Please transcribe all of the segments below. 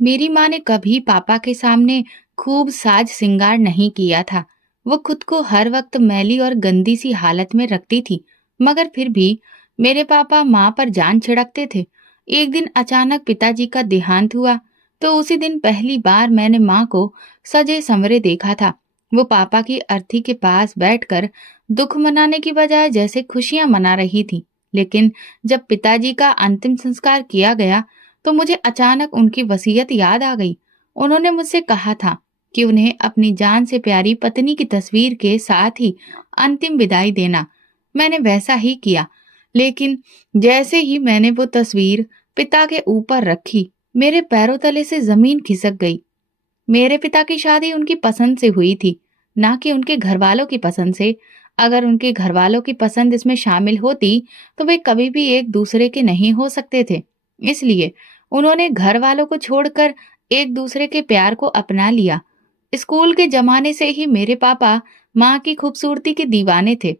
मेरी माँ ने कभी पापा के सामने खूब साज सिंगार नहीं किया था। वो खुद को हर वक्त मैली और गंदी सी हालत में रखती थी। मगर फिर भी मेरे पापा माँ पर जान छिड़कते थे। एक दिन अचानक पिताजी का देहांत हुआ, तो उसी दिन पहली बार मैंने माँ को सजे संवरे देखा था। वो पापा की अर्थी के पास बैठकर दुख मनाने की बजाय जैसे खुशियां मना रही थी। लेकिन जब पिताजी का अंतिम संस्कार किया गया, तो मुझे अचानक उनकी वसीयत याद आ गई। उन्होंने मुझसे कहा था कि उन्हें अपनी जान से प्यारी पत्नी की तस्वीर के साथ ही अंतिम विदाई देना। मैंने वैसा ही किया, लेकिन जैसे ही मैंने वो तस्वीर पिता के ऊपर रखी, मेरे पैरों तले से जमीन खिसक गई। मेरे पिता की शादी उनकी पसंद से हुई थी, ना कि उनके घर वालों की पसंद से। अगर उनके घर वालों की पसंद इसमें शामिल होती, तो वे कभी भी एक दूसरे के नहीं हो सकते थे। इसलिए उन्होंने घर वालों को छोड़कर एक दूसरे के प्यार को अपना लिया। स्कूल के जमाने से ही मेरे पापा माँ की खूबसूरती के दीवाने थे।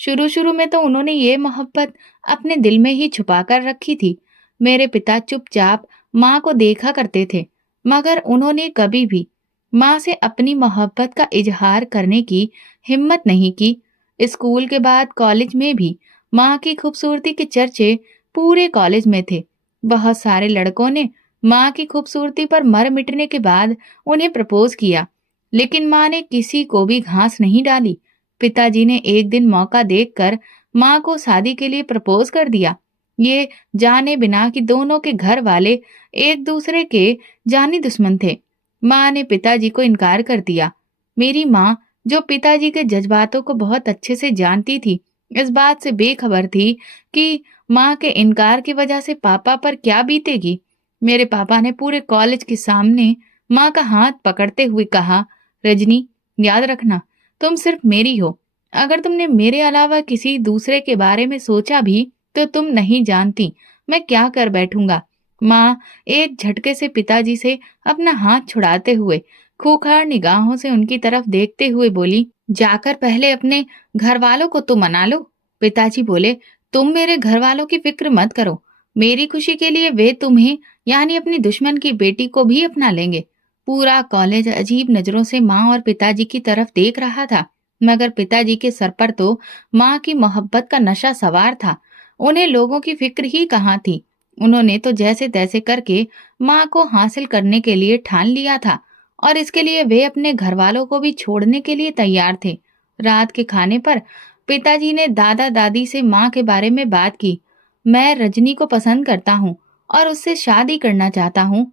शुरू शुरू में तो उन्होंने ये मोहब्बत अपने दिल में ही छुपा कर रखी थी। मेरे पिता चुपचाप माँ को देखा करते थे, मगर उन्होंने कभी भी माँ से अपनी मोहब्बत का इजहार करने की हिम्मत नहीं की। स्कूल के बाद कॉलेज में भी माँ की खूबसूरती के चर्चे पूरे कॉलेज में थे। बहुत सारे लड़कों ने माँ की खूबसूरती पर मर मिटने के बाद उन्हें प्रपोज किया, लेकिन माँ ने किसी को भी घास नहीं डाली। पिताजी ने एक दिन मौका देखकर माँ को शादी के लिए प्रपोज कर दिया, ये जाने बिना कि दोनों के घर वाले एक दूसरे के जानी दुश्मन थे। माँ ने पिताजी को इनकार कर दिया। मेरी माँ, जो पिताजी के जज्बातों को बहुत अच्छे से जानती थी, इस बात से बेखबर थी कि माँ के इनकार की वजह से पापा पर क्या बीतेगी। मेरे पापा ने पूरे कॉलेज के सामने माँ का हाथ पकड़ते हुए कहा, रजनी, याद रखना, तुम सिर्फ मेरी हो। अगर तुमने मेरे अलावा किसी दूसरे के बारे में सोचा भी, तो तुम नहीं जानती मैं क्या कर बैठूंगा। माँ एक झटके से पिताजी से अपना हाथ छुड़ाते हुए खूंखार निगाहों से उनकी तरफ देखते हुए बोली, जाकर पहले अपने घर वालों को तो मना लो। पिताजी बोले, तुम मेरे घर वालों की फिक्र मत करो। मेरी खुशी के लिए वे तुम्हें, यानी अपनी दुश्मन की बेटी को भी अपना लेंगे। पूरा कॉलेज अजीब नजरों से माँ और पिताजी की तरफ देख रहा था, मगर पिताजी के सर पर तो माँ की मोहब्बत का नशा सवार था। उन्हें लोगों की फिक्र ही कहाँ थी। उन्होंने तो जैसे तैसे करके माँ को हासिल करने के लिए ठान लिया था, और इसके लिए वे अपने घर वालों को भी छोड़ने के लिए तैयार थे। रात के खाने पर पिताजी ने दादा दादी से माँ के बारे में बात की। मैं रजनी को पसंद करता हूँ और उससे शादी करना चाहता हूँ।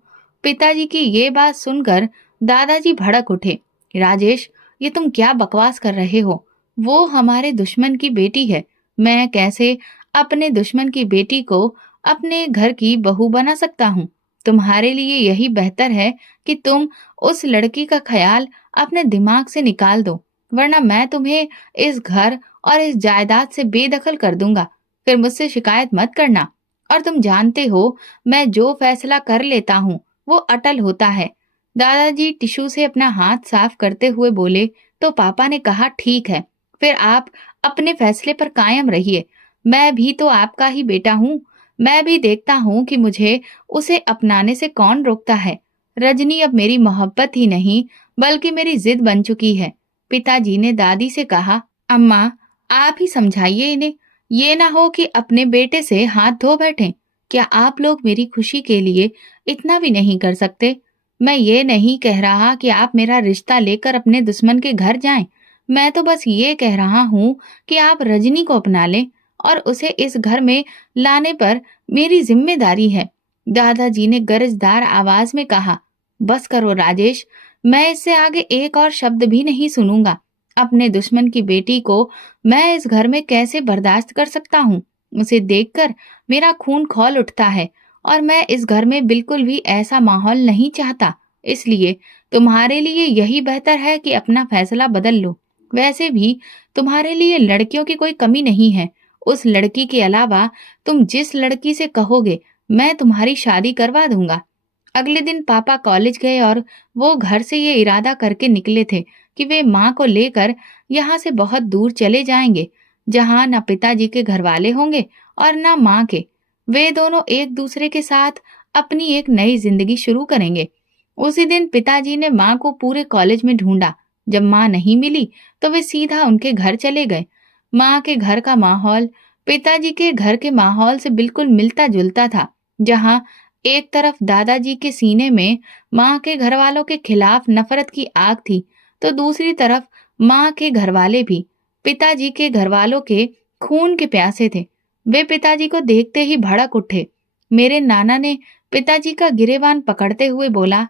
पिताजी की ये बात सुनकर दादाजी भड़क उठे। राजेश, ये तुम क्या बकवास कर रहे हो? वो हमारे दुश्मन की बेटी है। मैं कैसे अपने दुश्मन की बेटी को अपने घर की बहू बना सकता हूँ? तुम्हारे लिए यही बेहतर है कि तुम उस लड़की का ख्याल अपने दिमाग से निकाल दो, वरना मैं तुम्हें इस घर और इस जायदाद से बेदखल कर दूंगा। फिर मुझसे शिकायत मत करना। और तुम जानते हो, मैं जो फैसला कर लेता हूँ वो अटल होता है। दादाजी टिश्यू से अपना हाथ साफ करते हुए बोले, तो पापा ने कहा, ठीक है, फिर आप अपने फैसले पर कायम रहिए। मैं भी तो आपका ही बेटा हूँ। मैं भी देखता हूँ कि मुझे उसे अपनाने से कौन रोकता है। रजनी अब मेरी मोहब्बत ही नहीं, बल्कि मेरी जिद बन चुकी है। पिताजी ने दादी से कहा, अम्मा, आप ही समझाइए इन्हें। ये ना हो कि अपने बेटे से हाथ धो बैठें। क्या आप लोग मेरी खुशी के लिए इतना भी नहीं कर सकते? मैं ये नहीं कह रहा कि आप मेरा रिश्ता लेकर अपने दुश्मन के घर जाएं। मैं तो बस ये कह रहा हूँ कि आप रजनी को अपना लें और उसे इस घर में लाने पर मेरी जिम्मेदारी है। दादाजी ने गरजदार आवाज में कहा, बस करो राजेश, मैं इससे आगे एक और शब्द भी नहीं सुनूंगा। अपने दुश्मन की बेटी को मैं इस घर में कैसे बर्दाश्त कर सकता हूँ? उसे देखकर मेरा खून खौल उठता है, और मैं इस घर में बिल्कुल भी ऐसा माहौल नहीं चाहता। इसलिए तुम्हारे लिए यही बेहतर है कि अपना फैसला बदल लो। वैसे भी तुम्हारे लिए लड़कियों की कोई कमी नहीं है। उस लड़की के अलावा तुम जिस लड़की से कहोगे, मैं तुम्हारी शादी करवा दूंगा। अगले दिन पापा कॉलेज गए और वो घर से ये इरादा करके निकले थे कि वे माँ को लेकर यहाँ से बहुत दूर चले जाएंगे, जहाँ न पिताजी के घर वाले होंगे और न माँ के। वे दोनों एक दूसरे के साथ अपनी एक नई जिंदगी शुरू करेंगे। उसी दिन पिताजी ने माँ को पूरे कॉलेज में ढूंढा। जब माँ नहीं मिली तो वे सीधा उनके घर चले गए। माँ के घर का माहौल पिताजी के घर के माहौल से बिल्कुल मिलता जुलता था। जहाँ एक तरफ दादाजी के सीने में माँ के घर वालों के खिलाफ नफरत की आग थी, तो दूसरी तरफ माँ के घर वाले भी पिताजी के घर वालों के खून के प्यासे थे। वे पिताजी को देखते ही भड़क उठे। मेरे नाना ने पिताजी का गिरेबान पकड़ते हुए बोला,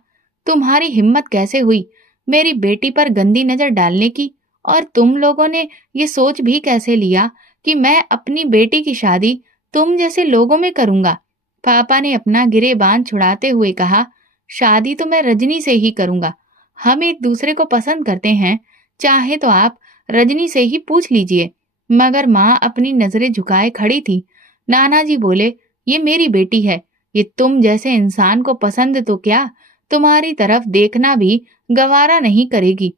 तुम्हारी हिम्मत कैसे हुई मेरी बेटी पर गंदी नजर डालने की? और तुम लोगों ने ये सोच भी कैसे लिया कि मैं अपनी बेटी की शादी तुम जैसे लोगों में करूंगा? पापा ने अपना गिरेबान छुड़ाते हुए कहा, शादी तो मैं रजनी से ही करूंगा। हम एक दूसरे को पसंद करते हैं, चाहे तो आप रजनी से ही पूछ लीजिए। मगर माँ अपनी नजरें झुकाए खड़ी थी। नाना जी बोले, ये मेरी बेटी है, ये तुम जैसे इंसान को पसंद तो क्या, तुम्हारी तरफ देखना भी गवारा नहीं करेगी।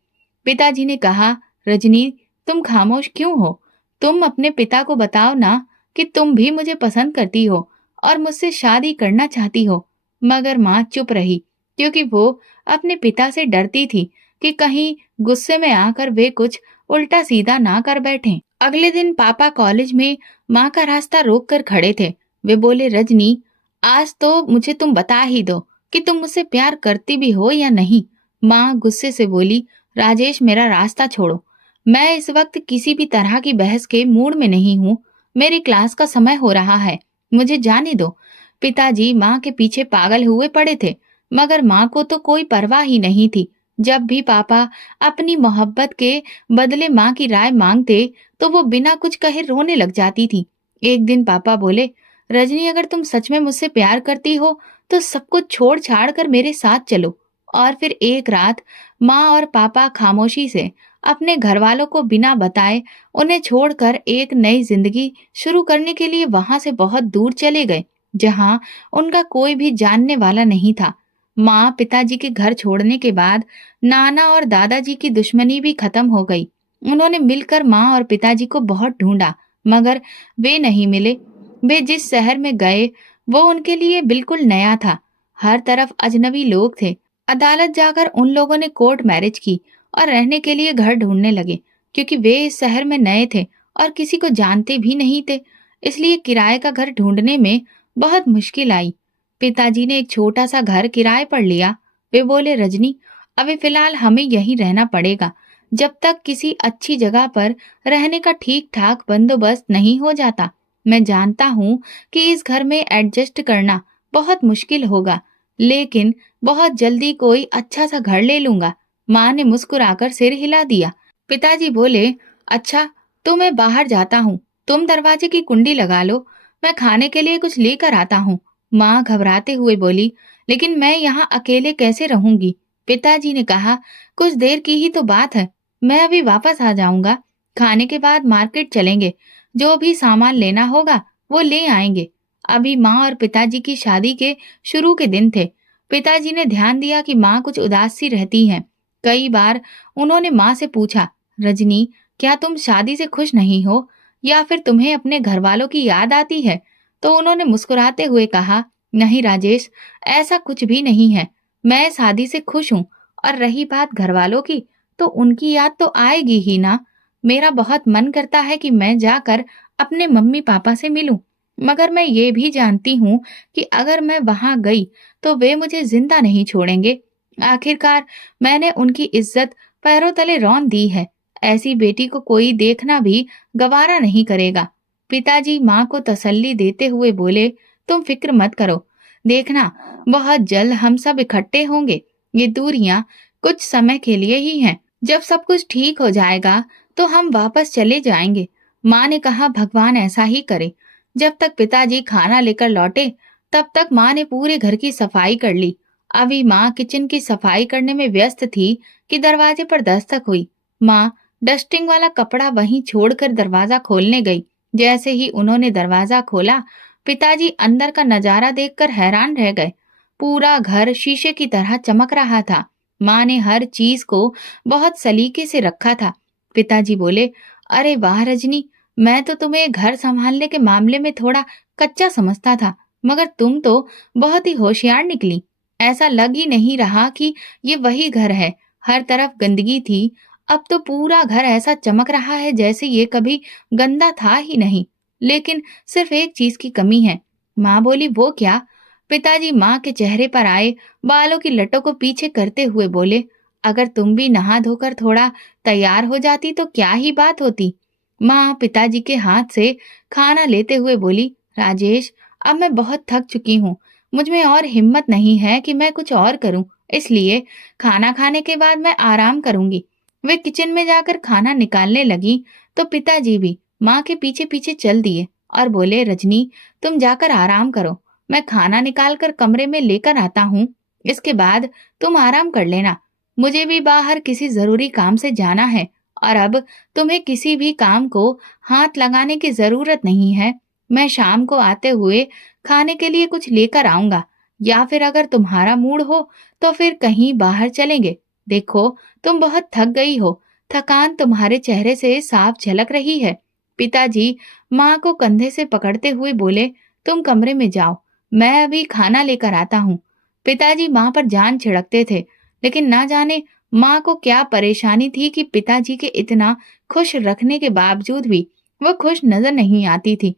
पिताजी ने कहा, रजनी तुम खामोश क्यों हो? तुम अपने पिता को बताओ ना कि तुम भी मुझे पसंद करती हो और मुझसे शादी करना चाहती हो। मगर माँ चुप रही, क्योंकि वो अपने पिता से डरती थी कि कहीं गुस्से में आकर वे कुछ उल्टा सीधा ना कर बैठें। अगले दिन पापा कॉलेज में माँ का रास्ता रोक कर खड़े थे। वे बोले, रजनी आज तो मुझे तुम बता ही दो कि तुम मुझसे प्यार करती भी हो या नहीं। माँ गुस्से से बोली, राजेश मेरा रास्ता छोड़ो, मैं इस वक्त किसी भी तरह की बहस के मूड में नहीं हूँ। मेरी क्लास का समय हो रहा है, मुझे जाने दो। पिताजी माँ के पीछे पागल हुए पड़े थे, मगर माँ को तो कोई परवाह ही नहीं थी। जब भी पापा अपनी मोहब्बत के बदले माँ की राय मांगते तो वो बिना कुछ कहे रोने लग जाती थी। एक दिन पापा बोले, रजनी अगर तुम सच में मुझसे प्यार करती हो तो सब कुछ छोड़ छाड़ कर मेरे साथ चलो। और फिर एक रात माँ और पापा खामोशी से अपने घर वालों को बिना बताए उन्हें छोड़कर एक नई जिंदगी शुरू करने के लिए वहां से बहुत दूर चले गए, जहां उनका कोई भी जानने वाला नहीं था। माँ पिताजी के घर छोड़ने के बाद नाना और दादाजी की दुश्मनी भी खत्म हो गई। उन्होंने मिलकर माँ और पिताजी को बहुत ढूंढा, मगर वे नहीं मिले। वे जिस शहर में गए वो उनके लिए बिल्कुल नया था। हर तरफ अजनबी लोग थे। अदालत जाकर उन लोगों ने कोर्ट मैरिज की और रहने के लिए घर ढूंढने लगे, क्योंकि वे इस शहर में नए थे और किसी को जानते भी नहीं थे। इसलिए किराए का घर ढूंढने में बहुत मुश्किल आई। पिताजी ने एक छोटा सा घर किराए पर लिया। वे बोले, रजनी अभी फिलहाल हमें यहीं रहना पड़ेगा, जब तक किसी अच्छी जगह पर रहने का ठीक ठाक बंदोबस्त नहीं हो जाता। मैं जानता हूँ कि इस घर में एडजस्ट करना बहुत मुश्किल होगा, लेकिन बहुत जल्दी कोई अच्छा सा घर ले लूंगा। माँ ने मुस्कुराकर सिर हिला दिया। पिताजी बोले, अच्छा तो मैं बाहर जाता हूँ, तुम दरवाजे की कुंडी लगा लो, मैं खाने के लिए कुछ लेकर आता हूँ। माँ घबराते हुए बोली, लेकिन मैं यहाँ अकेले कैसे रहूंगी? पिताजी ने कहा, कुछ देर की ही तो बात है, मैं अभी वापस आ जाऊंगा। खाने के बाद मार्केट चलेंगे, जो भी सामान लेना होगा वो ले आएंगे। अभी माँ और पिताजी की शादी के शुरू के दिन थे। पिताजी ने ध्यान दिया कि माँ कुछ उदास सी रहती हैं। कई बार उन्होंने माँ से पूछा, रजनी क्या तुम शादी से खुश नहीं हो या फिर तुम्हें अपने घर वालों की याद आती है? तो उन्होंने मुस्कुराते हुए कहा, नहीं राजेश, ऐसा कुछ भी नहीं है, मैं शादी से खुश हूँ। और रही बात घर वालों की, तो उनकी याद तो आएगी ही ना। मेरा बहुत मन करता है कि मैं जाकर अपने मम्मी पापा से मिलूं, मगर मैं ये भी जानती हूँ कि अगर मैं वहां गई तो वे मुझे जिंदा नहीं छोड़ेंगे। आखिरकार मैंने उनकी इज्जत पैरों तले रौंद दी है, ऐसी बेटी को कोई देखना भी गवारा नहीं करेगा। पिताजी माँ को तसल्ली देते हुए बोले, तुम फिक्र मत करो, देखना बहुत जल्द हम सब इकट्ठे होंगे। ये दूरियां कुछ समय के लिए ही हैं, जब सब कुछ ठीक हो जाएगा तो हम वापस चले जाएंगे। माँ ने कहा, भगवान ऐसा ही करे। जब तक पिताजी खाना लेकर लौटे तब तक माँ ने पूरे घर की सफाई कर ली। अभी माँ किचन की सफाई करने में व्यस्त थी कि दरवाजे पर दस्तक हुई। माँ डस्टिंग वाला कपड़ा वहीं छोड़कर दरवाजा खोलने गई। जैसे ही उन्होंने दरवाजा खोला, पिताजी अंदर का नजारा देखकर हैरान रह गए। पूरा घर शीशे की तरह चमक रहा था। माँ ने हर चीज को बहुत सलीके से रखा था। पिताजी बोले, अरे वाह रजनी, मैं तो तुम्हें घर संभालने के मामले में थोड़ा कच्चा समझता था, मगर तुम तो बहुत ही होशियार निकली। ऐसा लग ही नहीं रहा कि ये वही घर है। हर तरफ गंदगी थी, अब तो पूरा घर ऐसा चमक रहा है जैसे ये कभी गंदा था ही नहीं। लेकिन सिर्फ एक चीज की कमी है। माँ बोली, वो क्या? पिताजी माँ के चेहरे पर आए बालों की लटों को पीछे करते हुए बोले, अगर तुम भी नहा धोकर थोड़ा तैयार हो जाती तो क्या ही बात होती। माँ पिताजी के हाथ से खाना लेते हुए बोली, राजेश, अब मैं बहुत थक चुकी हूँ। मुझ में और हिम्मत नहीं है कि मैं कुछ और करूं, इसलिए खाना खाने के बाद मैं आराम करूंगी। वे किचन में जाकर खाना निकालने लगी तो पिताजी भी माँ के पीछे पीछे चल दिए और बोले, रजनी, तुम जाकर आराम करो। मैं खाना निकाल कर कमरे में लेकर आता हूँ। इसके बाद तुम आराम कर लेना। मुझे भी बाहर किसी जरूरी काम से जाना है और अब तुम्हें किसी भी काम को हाथ लगाने की जरूरत नहीं है। मैं शाम को आते हुए खाने के लिए कुछ लेकर आऊंगा, या फिर अगर तुम्हारा मूड हो तो फिर कहीं बाहर चलेंगे। देखो, तुम बहुत थक गई हो, थकान तुम्हारे चेहरे से साफ झलक रही है। पिताजी माँ को कंधे से पकड़ते हुए बोले, तुम कमरे में जाओ, मैं अभी खाना लेकर आता हूँ। पिताजी माँ पर जान छिड़कते थे, लेकिन ना जाने माँ को क्या परेशानी थी कि पिताजी के इतना खुश रखने के बावजूद भी वो खुश नजर नहीं आती थी।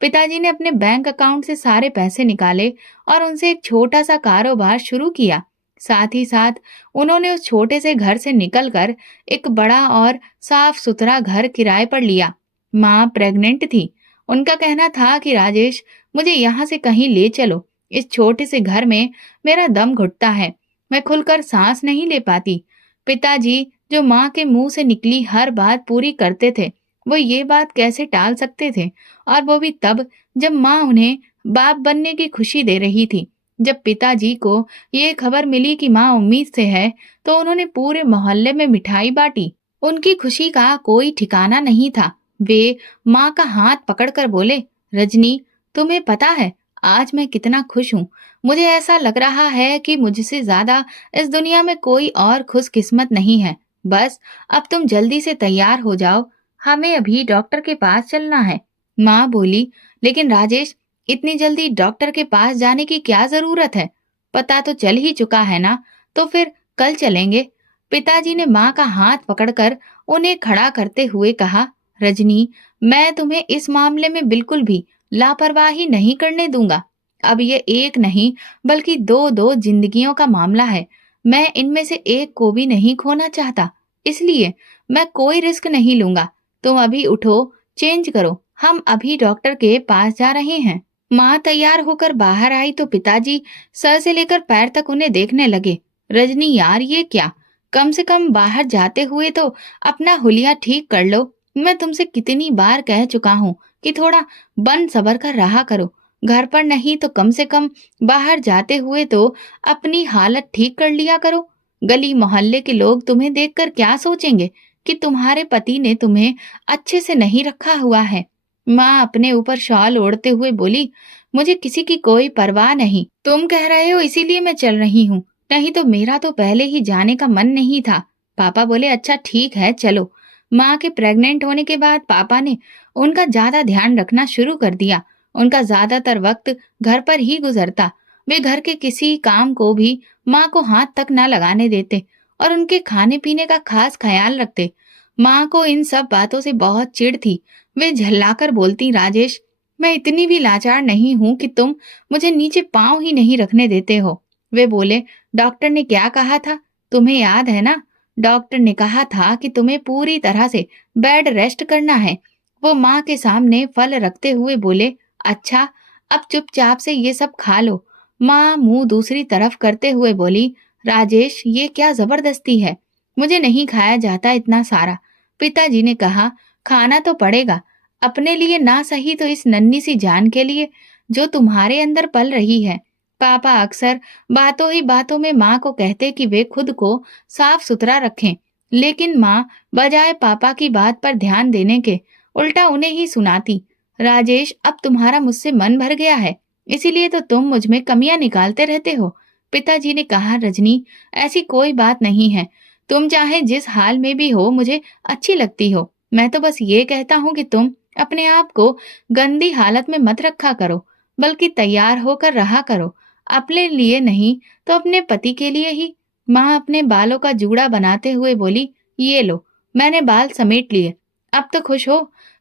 पिताजी ने अपने बैंक अकाउंट से सारे पैसे निकाले और उनसे एक छोटा सा कारोबार शुरू किया। साथ ही साथ उन्होंने उस छोटे से घर से निकलकर एक बड़ा और साफ सुथरा घर किराए पर लिया। माँ प्रेग्नेंट थी। उनका कहना था कि राजेश, मुझे यहाँ से कहीं ले चलो। इस छोटे से घर में मेरा दम घुटता है, मैं खुलकर सांस नहीं ले पाती। पिताजी जो माँ के मुंह से निकली हर बात पूरी करते थे, वो ये बात कैसे टाल सकते थे? और वो भी तब जब माँ उन्हें बाप बनने की खुशी दे रही थी। जब पिताजी को ये खबर मिली कि माँ उम्मीद से है, तो उन्होंने पूरे मोहल्ले में मिठाई बांटी। उनकी खुशी का कोई ठिकाना नहीं था। वे माँ का हाथ पकड़कर बोले, रजनी, तुम्हें पता है आज मैं कितना खुश हूँ। मुझे ऐसा लग रहा है कि मुझसे ज्यादा इस दुनिया में कोई और खुशकिस्मत नहीं है। बस अब तुम जल्दी से तैयार हो जाओ, हमें अभी डॉक्टर के पास चलना है। माँ बोली, लेकिन राजेश, इतनी जल्दी डॉक्टर के पास जाने की क्या जरूरत है? पता तो चल ही चुका है ना, तो फिर कल चलेंगे। पिताजी ने माँ का हाथ पकड़कर उन्हें खड़ा करते हुए कहा, रजनी, मैं तुम्हें इस मामले में बिल्कुल भी लापरवाही नहीं करने दूंगा। अब ये एक नहीं बल्कि दो दो जिंदगियों का मामला है। मैं इनमें से एक को भी नहीं खोना चाहता, इसलिए मैं कोई रिस्क नहीं लूंगा। तुम अभी उठो, चेंज करो, हम अभी डॉक्टर के पास जा रहे हैं। माँ तैयार होकर बाहर आई तो पिताजी सर से लेकर पैर तक उन्हें देखने लगे। रजनी यार, ये क्या? कम से कम बाहर जाते हुए तो अपना हुलिया ठीक कर लो। मैं तुमसे कितनी बार कह चुका हूँ कि थोड़ा बन सबर कर रहा करो। घर पर नहीं तो कम से कम बाहर जाते हुए तो अपनी हालत ठीक कर लिया करो। गली मोहल्ले के लोग तुम्हें देखकर क्या सोचेंगे कि तुम्हारे पति ने तुम्हें अच्छे से नहीं रखा हुआ है। माँ अपने ऊपर शॉल ओढ़ते हुए बोली, मुझे किसी की कोई परवाह नहीं। तुम कह रहे हो इसीलिए मैं चल रही हूँ, नहीं तो मेरा तो पहले ही जाने का मन नहीं था। पापा बोले, अच्छा ठीक है चलो। माँ के प्रेग्नेंट होने के बाद पापा ने उनका ज्यादा ध्यान रखना शुरू कर दिया। उनका ज्यादातर वक्त घर पर ही गुजरता। वे घर के किसी काम को भी माँ को हाथ तक न लगाने देते और उनके खाने पीने का खास ख्याल रखते। माँ को इन सब बातों से बहुत चिढ़ थी। वे झल्लाकर बोलती, राजेश, मैं इतनी भी लाचार नहीं हूँ कि तुम मुझे नीचे पाँव ही नहीं रखने देते हो। वे बोले, डॉक्टर ने क्या कहा था, तुम्हें याद है ना? डॉक्टर ने कहा था कि तुम्हें पूरी तरह से बेड रेस्ट करना है। वो माँ के सामने फल रखते हुए बोले, अच्छा, अब चुपचाप से ये सब खा लो। माँ मुंह दूसरी तरफ करते हुए बोली, राजेश, ये क्या जबरदस्ती है? मुझे नहीं खाया जाता इतना सारा। पिताजी ने कहा, खाना तो पड़ेगा, अपने लिए ना सही तो इस नन्ही सी जान के लिए जो तुम्हारे अंदर पल रही है। पापा अक्सर बातों ही बातों में माँ को कहते कि वे खुद को साफ सुथरा रखें, लेकिन माँ बजाय पापा की बात पर ध्यान देने के उल्टा उन्हें ही सुनाती। राजेश, अब तुम्हारा मुझसे मन भर गया है, इसीलिए तो तुम मुझ में कमियां निकालते रहते हो। पिताजी ने कहा, रजनी, ऐसी कोई बात नहीं है। तुम चाहे जिस हाल में भी हो मुझे अच्छी लगती हो। मैं तो बस ये कहता हूँ कि तुम अपने आप को गंदी हालत में मत रखा करो। बल्कि तैयार होकर रहा करो। अपने लिए नहीं तो अपने पति के लिए ही। माँ अपने बालों का जूड़ा बनाते हुए बोली, ये लो, मैंने बाल समेट लिए, अब तो खुश हो?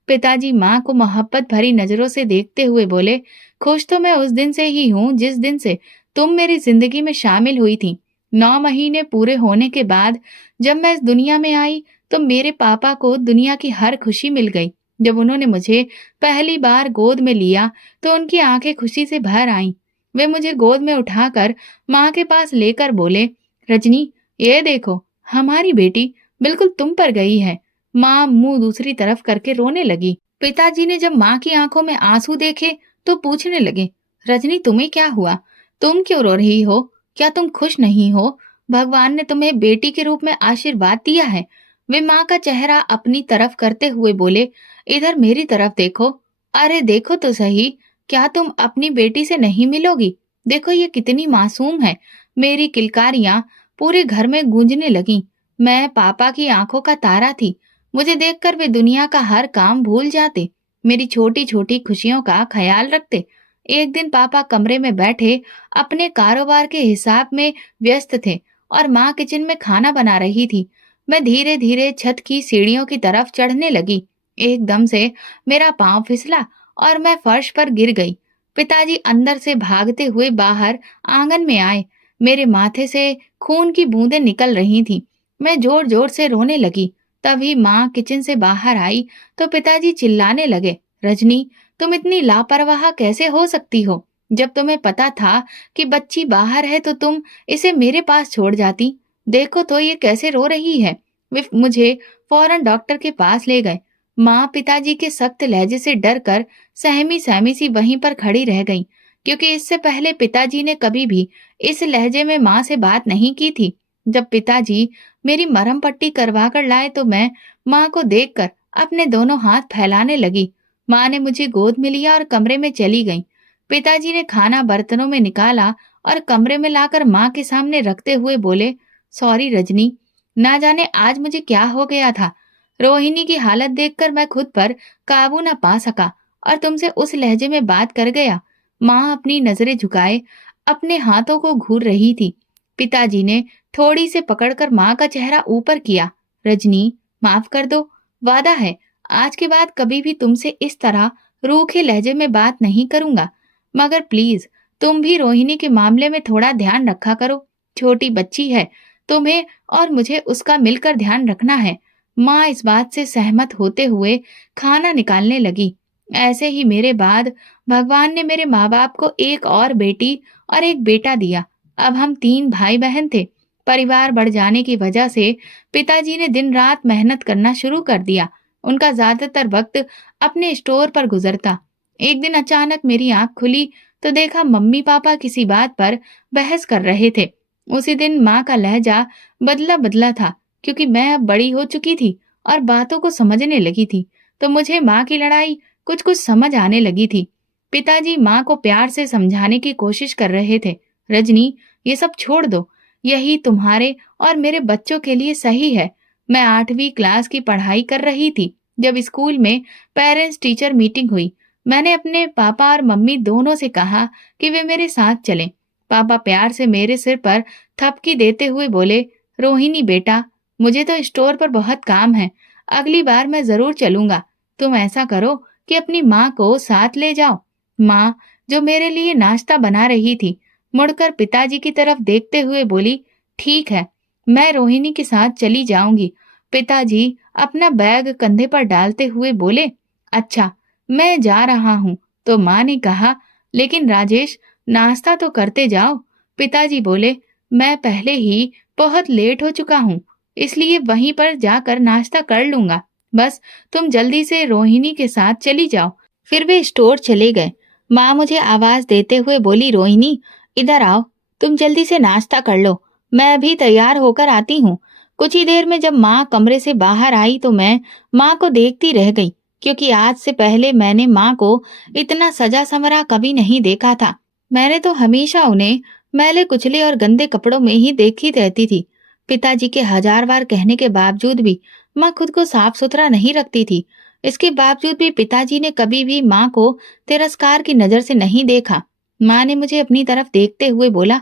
पिताजी माँ को मोहब्बत भरी नजरों से देखते हुए बोले, खुश तो मैं उस दिन से ही हूँ जिस दिन से तुम मेरी जिंदगी में शामिल हुई थी। 9 महीने पूरे होने के बाद जब मैं इस दुनिया में आई तो मेरे पापा को दुनिया की हर खुशी मिल गई। जब उन्होंने मुझे पहली बार गोद में लिया तो उनकी आंखें खुशी से भर आईं। वे मुझे गोद में उठाकर माँ के पास लेकर बोले, रजनी, ये देखो, हमारी बेटी बिल्कुल तुम पर गई है। माँ मुंह दूसरी तरफ करके रोने लगी। पिताजी ने जब माँ की आंखों में आंसू देखे तो पूछने लगे, रजनी, तुम्हें क्या हुआ? तुम क्यों रो रही हो? क्या तुम खुश नहीं हो? भगवान ने तुम्हें बेटी के रूप में आशीर्वाद दिया है। वे माँ का चेहरा अपनी तरफ करते हुए बोले, इधर मेरी तरफ देखो। अरे देखो तो सही, क्या तुम अपनी बेटी से नहीं मिलोगी? देखो ये कितनी मासूम है। मेरी किलकारियां पूरे घर में गूंजने लगीं। मैं पापा की आंखों का तारा थी। मुझे देखकर वे दुनिया का हर काम भूल जाते, मेरी छोटी छोटी खुशियों का ख्याल रखते। एक दिन पापा कमरे में बैठे अपने कारोबार के हिसाब में व्यस्त थे और माँ किचन में खाना बना रही थी। मैं धीरे धीरे छत की सीढ़ियों की तरफ चढ़ने लगी। एकदम से मेरा पांव फिसला और मैं फर्श पर गिर गई। पिताजी अंदर से भागते हुए बाहर आंगन में आए। मेरे माथे से खून की बूंदें निकल रही थीं। मैं जोर जोर से रोने लगी। तभी माँ किचन से बाहर आई तो पिताजी चिल्लाने लगे, रजनी, तुम इतनी लापरवाह कैसे हो सकती हो? जब तुम्हें पता था कि बच्ची बाहर है तो तुम इसे मेरे पास छोड़ जाती। देखो तो ये कैसे रो रही है। वे मुझे फौरन डॉक्टर के पास ले गए। माँ पिताजी के सख्त लहजे से डर कर सहमी सहमी सी वहीं पर खड़ी रह गई, क्योंकि इससे पहले पिताजी ने कभी भी इस लहजे में माँ से बात नहीं की थी। जब पिताजी मेरी मरहम पट्टी करवा कर लाए तो मैं माँ को देखकर अपने दोनों हाथ फैलाने लगी। माँ ने मुझे गोद में लिया और कमरे में चली गई। पिताजी ने खाना बर्तनों में निकाला और कमरे में लाकर माँ के सामने रखते हुए बोले, सॉरी रजनी, ना जाने आज मुझे क्या हो गया था। रोहिणी की हालत देखकर मैं खुद पर काबू न पा सका और तुमसे उस लहजे में बात कर गया। माँ अपनी नजरें झुकाए अपने हाथों को घूर रही थी। पिताजी ने थोड़ी से पकड़कर माँ का चेहरा ऊपर किया। रजनी, माफ कर दो, वादा है आज के बाद कभी भी तुमसे इस तरह रूखे लहजे में बात नहीं करूंगा। मगर प्लीज तुम भी रोहिणी के मामले में थोड़ा ध्यान रखा करो। छोटी बच्ची है, तुम्हें और मुझे उसका मिलकर ध्यान रखना है। माँ इस बात से सहमत होते हुए खाना निकालने लगी। ऐसे ही मेरे बाद भगवान ने मेरे माँ बाप को एक और बेटी और एक बेटा दिया। अब हम 3 भाई बहन थे। परिवार बढ़ जाने की वजह से पिताजी ने दिन रात मेहनत करना शुरू कर दिया। उनका ज्यादातर वक्त अपने स्टोर पर गुजरता। एक दिन अचानक मेरी आंख खुली तो देखा मम्मी पापा किसी बात पर बहस कर रहे थे। उसी दिन माँ का लहजा बदला बदला था, क्योंकि मैं अब बड़ी हो चुकी थी और बातों को समझने लगी थी, तो मुझे माँ की लड़ाई कुछ कुछ समझ आने लगी थी। पिताजी माँ को प्यार से समझाने की कोशिश कर रहे थे, रजनी, ये सब छोड़ दो, यही तुम्हारे और मेरे बच्चों के लिए सही है। मैं 8वीं क्लास की पढ़ाई कर रही थी जब स्कूल में पेरेंट्स टीचर मीटिंग हुई। मैंने अपने पापा और मम्मी दोनों से कहा कि वे मेरे साथ चलें। पापा प्यार से मेरे सिर पर थपकी देते हुए बोले, रोहिणी बेटा, मुझे तो स्टोर पर बहुत काम है, अगली बार मैं जरूर चलूंगा। तुम ऐसा करो कि अपनी माँ को साथ ले जाओ। माँ, जो मेरे लिए नाश्ता बना रही थी, मुड़कर पिताजी की तरफ देखते हुए बोली, ठीक है, मैं रोहिणी के साथ चली जाऊंगी। पिताजी अपना बैग कंधे पर डालते हुए बोले, अच्छा, मैं जा रहा हूँ। तो माँ ने कहा, लेकिन राजेश, नाश्ता तो करते जाओ। पिताजी बोले, मैं पहले ही बहुत लेट हो चुका हूँ, इसलिए वहीं पर जाकर नाश्ता कर लूंगा। बस तुम जल्दी से रोहिणी के साथ चली जाओ। फिर वे स्टोर चले गए। माँ मुझे आवाज देते हुए बोली, रोहिणी, इधर आओ, तुम जल्दी से नाश्ता कर लो, मैं अभी तैयार होकर आती हूँ। कुछ ही देर में जब माँ कमरे से बाहर आई तो मैं माँ को देखती रह गई, क्योंकि आज से पहले मैंने माँ को इतना सजा संवरा कभी नहीं देखा था। मैंने तो हमेशा उन्हें मैले कुचले और गंदे कपड़ों में ही देखी रहती थी। पिताजी के 1000 बार कहने के बावजूद भी माँ खुद को साफ सुथरा नहीं रखती थी। इसके बावजूद भी पिताजी ने कभी भी माँ को तिरस्कार की नजर से नहीं देखा। माँ ने मुझे अपनी तरफ देखते हुए बोला,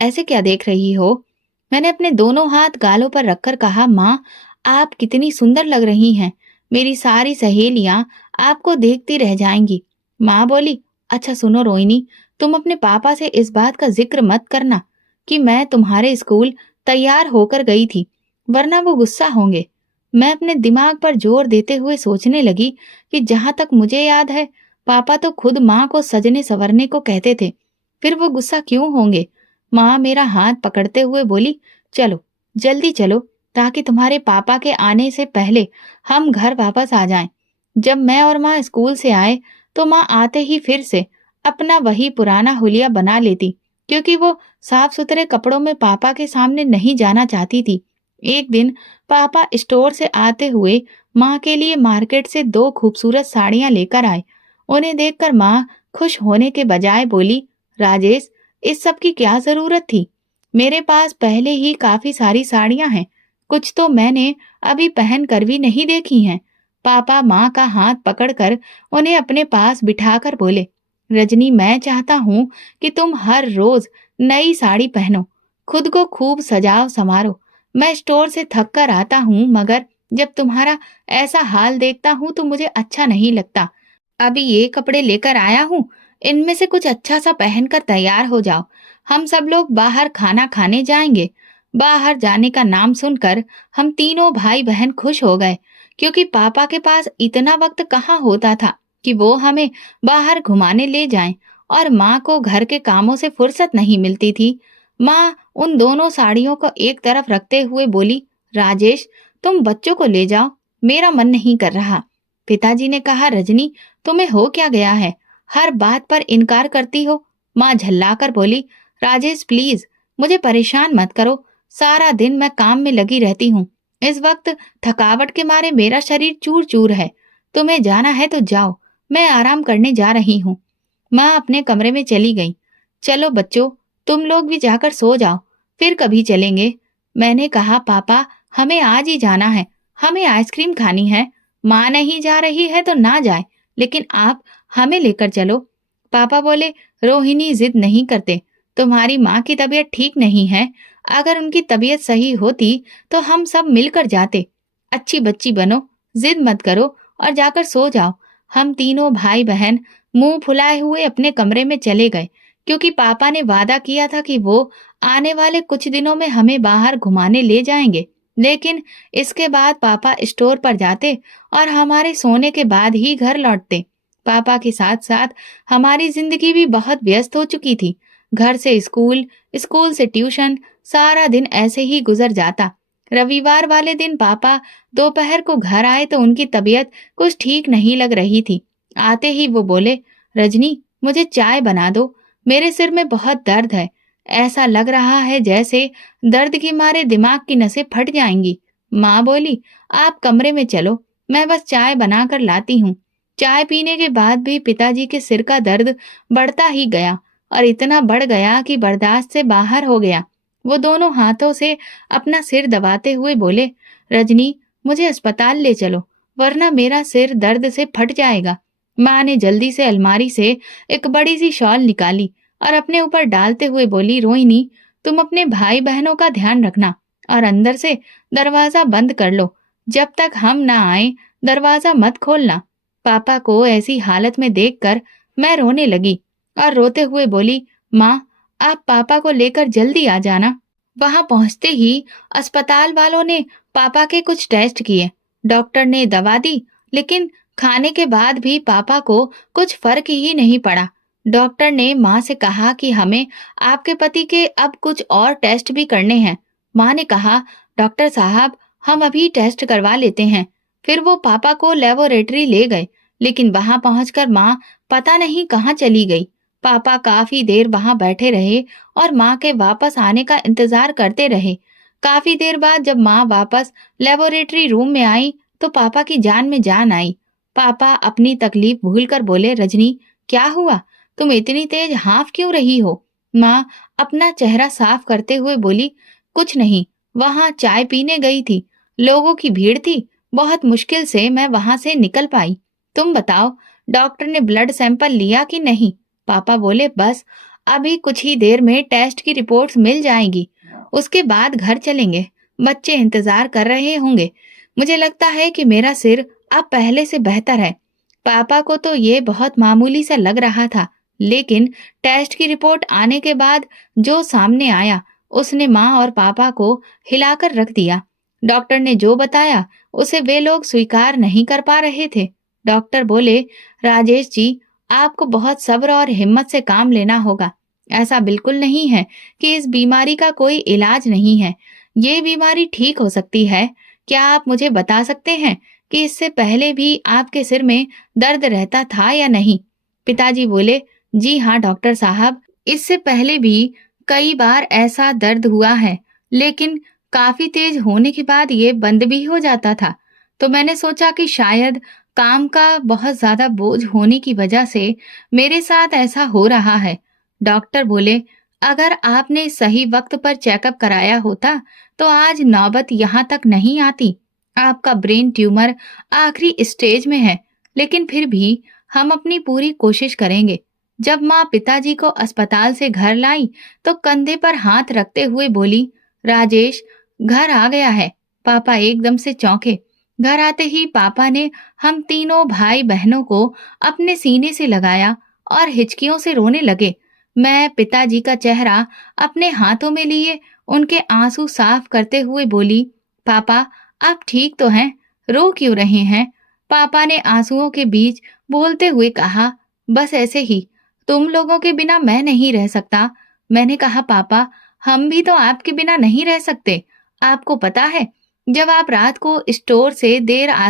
ऐसे क्या देख रही हो? मैंने अपने दोनों हाथ गालों पर रखकर कहा, माँ, आप कितनी सुंदर लग रही हैं। मेरी सारी सहेलियां आपको देखती रह जाएंगी। माँ बोली, अच्छा सुनो रोहिणी, तुम अपने पापा से इस बात का जिक्र मत करना कि मैं तुम्हारे स्कूल तैयार होकर गई थी, वरना वो गुस्सा होंगे। मैं अपने दिमाग पर जोर देते हुए सोचने लगी कि जहां तक मुझे याद है, पापा तो खुद माँ को सजने संवरने को कहते थे, फिर वो गुस्सा क्यों होंगे? माँ मेरा हाथ पकड़ते हुए बोली, चलो जल्दी चलो, ताकि तुम्हारे पापा के आने से पहले हम घर वापस आ जाएं। जब मैं और माँ स्कूल से आए तो माँ आते ही फिर से अपना वही पुराना हुलिया बना लेती, क्योंकि वो साफ सुथरे कपड़ों में पापा के सामने नहीं जाना चाहती थी। एक दिन पापा स्टोर से आते हुए माँ के लिए मार्केट से 2 खूबसूरत साड़ियां लेकर आए। उन्हें देखकर माँ खुश होने के बजाय बोली, राजेश, इस सब की क्या जरूरत थी? मेरे पास पहले ही काफी सारी साड़ियां हैं, कुछ तो मैंने अभी पहन कर भी नहीं देखी हैं। पापा माँ का हाथ पकड़कर उन्हें अपने पास बिठाकर बोले, रजनी, मैं चाहता हूँ कि तुम हर रोज नई साड़ी पहनो, खुद को खूब सजाओ संवारो। मैं स्टोर से थक कर आता हूँ, मगर जब तुम्हारा ऐसा हाल देखता हूँ तो मुझे अच्छा नहीं लगता। अभी ये कपड़े लेकर आया हूँ, इनमें से कुछ अच्छा सा पहनकर तैयार हो जाओ। हम सब लोग बाहर खाना खाने जाएंगे। बाहर जाने का नाम सुनकर हम तीनों भाई बहन खुश हो गए, क्योंकि पापा के पास इतना वक्त कहाँ होता था कि वो हमें बाहर घुमाने ले जाएं, और माँ को घर के कामों से फुर्सत नहीं मिलती थी। माँ उन दोनों साड़ियों को एक तरफ रखते हुए बोली, राजेश, तुम बच्चों को ले जाओ, मेरा मन नहीं कर रहा। पिताजी ने कहा, रजनी, तुम्हें हो क्या गया है? हर बात पर इनकार करती हो। माँ झल्लाकर बोली, राजेश प्लीज, मुझे परेशान मत करो। सारा दिन मैं काम में लगी रहती हूँ। इस वक्त थकावट के मारे मेरा शरीर चूर चूर है। तुम्हें जाना है तो जाओ, मैं आराम करने जा रही हूँ। माँ अपने कमरे में चली गई। चलो बच्चों, तुम लोग भी जाकर सो जाओ, फिर कभी चलेंगे। मैंने कहा, पापा, हमें आज ही जाना है, हमें आइसक्रीम खानी है। माँ नहीं जा रही है तो ना जाए, लेकिन आप हमें लेकर चलो। पापा बोले, रोहिणी, जिद नहीं करते, तुम्हारी माँ की तबीयत ठीक नहीं है। अगर उनकी तबीयत सही होती तो हम सब मिलकर जाते। अच्छी बच्ची बनो, जिद मत करो और जाकर सो जाओ। हम तीनों भाई बहन मुंह फुलाए हुए अपने कमरे में चले गए, क्योंकि पापा ने वादा किया था कि वो आने वाले कुछ दिनों में हमें बाहर घुमाने ले जाएंगे। लेकिन इसके बाद पापा स्टोर पर जाते और हमारे सोने के बाद ही घर लौटते। पापा के साथ साथ हमारी जिंदगी भी बहुत व्यस्त हो चुकी थी। घर से स्कूल, स्कूल से ट्यूशन, सारा दिन ऐसे ही गुजर जाता। रविवार वाले दिन पापा दोपहर को घर आए तो उनकी तबीयत कुछ ठीक नहीं लग रही थी। आते ही वो बोले, रजनी, मुझे चाय बना दो, मेरे सिर में बहुत दर्द है। ऐसा लग रहा है जैसे दर्द के मारे दिमाग की नसें फट जाएंगी। माँ बोली, आप कमरे में चलो, मैं बस चाय बनाकर लाती हूँ। चाय पीने के बाद भी पिताजी के सिर का दर्द बढ़ता ही गया, और इतना बढ़ गया कि बर्दाश्त से बाहर हो गया। वो दोनों हाथों से अपना सिर दबाते हुए बोले, रजनी, मुझे अस्पताल ले चलो, वरना मेरा सिर दर्द से फट जाएगा। माँ ने जल्दी से अलमारी से एक बड़ी सी शॉल निकाली और अपने ऊपर डालते हुए बोली, रोहिणी, तुम अपने भाई बहनों का ध्यान रखना और अंदर से दरवाजा बंद कर लो। जब तक हम ना आए दरवाजा मत खोलना। पापा को ऐसी हालत में देखकर मैं रोने लगी और रोते हुए बोली, माँ, आप पापा को लेकर जल्दी आ जाना। वहां पहुंचते ही अस्पताल वालों ने पापा के कुछ टेस्ट किए। डॉक्टर ने दवा दी, लेकिन खाने के बाद भी पापा को कुछ फर्क ही नहीं पड़ा। डॉक्टर ने माँ से कहा कि हमें आपके पति के अब कुछ और टेस्ट भी करने हैं। माँ ने कहा, डॉक्टर साहब, हम अभी टेस्ट करवा लेते हैं। फिर वो पापा को लेबोरेटरी ले गए, लेकिन वहां पहुंचकर माँ पता नहीं कहाँ चली गई। पापा काफी देर वहां बैठे रहे और माँ के वापस आने का इंतजार करते रहे। काफी देर बाद जब माँ वापस लेबोरेटरी रूम में आई तो पापा की जान में जान आई। पापा अपनी तकलीफ भूलकर बोले, रजनी, क्या हुआ? तुम इतनी तेज हाँफ क्यों रही हो? माँ अपना चेहरा साफ करते हुए बोली, कुछ नहीं, वहां चाय पीने गई थी, लोगों की भीड़ थी, बहुत मुश्किल से मैं वहां से निकल पाई। तुम बताओ, डॉक्टर ने ब्लड सैंपल लिया कि नहीं? पापा बोले, बस अभी कुछ ही देर में टेस्ट की रिपोर्ट्स मिल जाएंगी, उसके बाद घर चलेंगे। बच्चे इंतजार कर रहे होंगे। मुझे लगता है कि मेरा सिर अब पहले से बेहतर है। पापा को तो ये बहुत मामूली सा लग रहा था, लेकिन टेस्ट की रिपोर्ट आने के बाद जो सामने आया उसने माँ और पापा को हिलाकर रख दिया। डॉक्टर ने जो बताया उसे वे लोग स्वीकार नहीं कर पा रहे थे। डॉक्टर बोले, राजेश जी, आपको बहुत सब्र और हिम्मत से काम लेना होगा। ऐसा बिल्कुल नहीं है कि इस बीमारी का कोई इलाज नहीं है। ये बीमारी ठीक हो सकती है। क्या आप मुझे बता सकते हैं कि इससे पहले भी आपके सिर में दर्द रहता था या नहीं? पिताजी बोले, जी हाँ डॉक्टर साहब, इससे पहले भी कई बार ऐसा दर्द हुआ है, लेकिन काफी तेज होने के बाद ये बंद भी हो जाता था। तो मैंने सोचा कि शायद काम का बहुत ज्यादा बोझ होने की वजह से मेरे साथ ऐसा हो रहा है। डॉक्टर बोले, अगर आपने सही वक्त पर चेकअप कराया होता तो आज नौबत यहाँ तक नहीं आती। आपका ब्रेन ट्यूमर आखिरी स्टेज में है, लेकिन फिर भी हम अपनी पूरी कोशिश करेंगे। जब माँ पिताजी को अस्पताल से घर लाई तो कंधे पर हाथ रखते हुए बोली, राजेश, घर आ गया है। पापा एकदम से चौंके। घर आते ही पापा ने हम तीनों भाई बहनों को अपने सीने से लगाया और हिचकियों से रोने लगे। मैं पिताजी का चेहरा अपने हाथों में लिए उनके आंसू साफ करते हुए बोली, पापा, आप ठीक तो हैं? रो क्यों रहे हैं? पापा ने आंसुओं के बीच बोलते हुए कहा, बस ऐसे ही, तुम लोगों के बिना मैं नहीं रह सकता। मैंने कहा, पापा, हम भी तो आपके बिना नहीं रह सकते। आपको पता है, जब आप रात को स्टोर से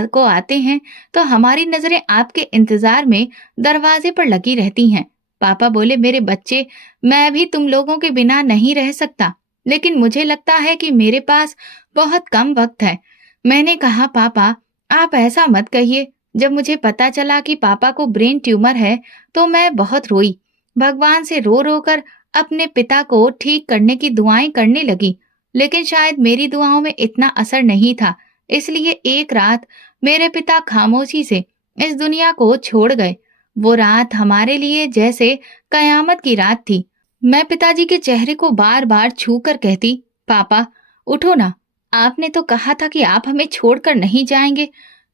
को आते हैं तो हमारी नजरें आपके इंतजार में दरवाजे पर लगी रहती हैं। पापा बोले, मेरे बच्चे, मैं भी तुम लोगों के बिना नहीं रह सकता, लेकिन मुझे लगता है कि मेरे पास बहुत कम वक्त है। मैंने कहा, पापा, आप ऐसा मत कहिए। जब मुझे पता चला कि पापा को ब्रेन ट्यूमर है तो मैं बहुत रोई। भगवान से रो रो कर अपने पिता को ठीक करने की दुआएं करने लगी, लेकिन शायद मेरी दुआओं में इतना असर नहीं था। इसलिए एक रात मेरे पिता खामोशी से इस दुनिया को छोड़ गए। वो रात हमारे लिए जैसे कयामत की रात थी। मैं पिताजी के चेहरे को बार बार छू कर कहती, पापा, उठो ना। आपने तो कहा था कि आप हमें छोड़कर नहीं जाएंगे,